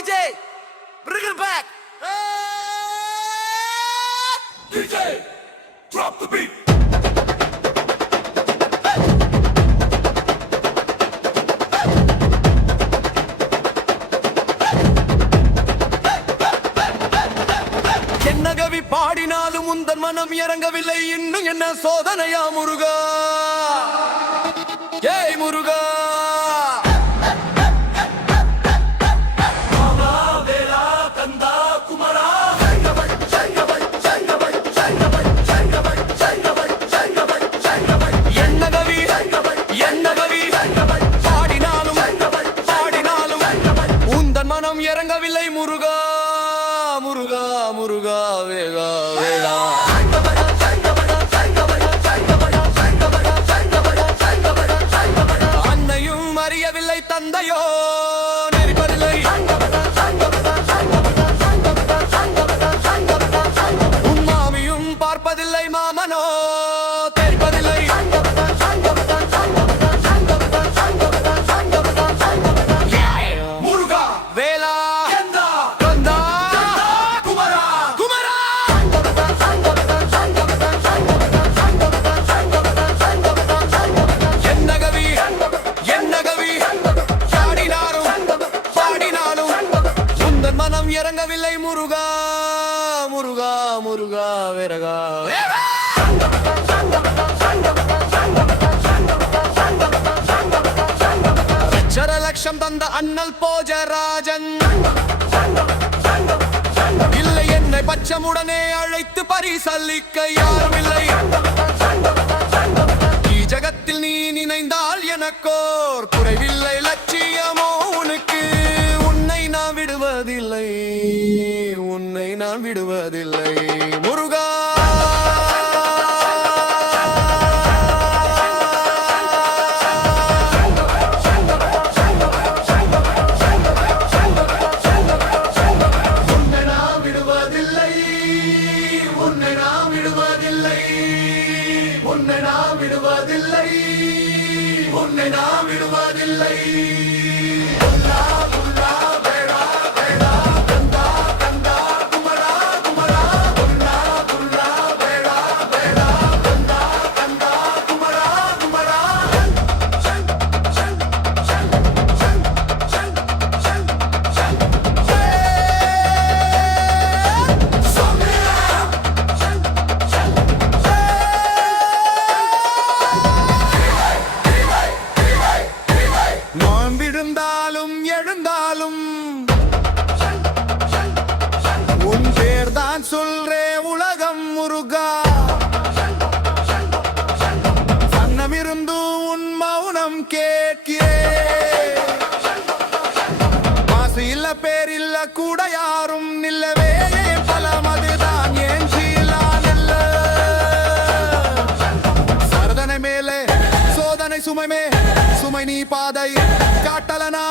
DJ, bring it back. DJ, drop the beat. என்ன கவி பாடினாலும் உந்தன் மனம் இறங்கவில்லை இன்னும் என்ன சோதனையா முருகா ஏய் முருகா முருகா முருகா வேகா வேகா அன்னையும் அறியவில்லை தந்தையோ நெறிப்பதில்லை பார்ப்பதில்லை மாமனோ. முருகா முருகா முருகா விரகா லட்சர லட்சம் தந்த அண்ணல் போஜராஜன். இல்லை என்னை பச்சமுடனே அழைத்து பரிசல்லிக்க யாரும் இல்லை ஜகத்தில் நீ நினைந்தால் எனக்கோர் குறைவில்லை லட்சம் விடுவதில்லை. முருகா! உன்னை நான் விடுவதில்லை. உன்னை நான் விடுவதில்லை. சொல்றே உலகம் முருகா. சன்னமிருந்து உன் மௌனம் கேட்கிறே மாசு இல்ல பேரில்ல கூட யாரும் நில்லவே பலம் அதுதான் ஏன் சீலானல்ல சரதனை மேலே சோதனை சுமைமே சுமை நீ பாதை காட்டலனா?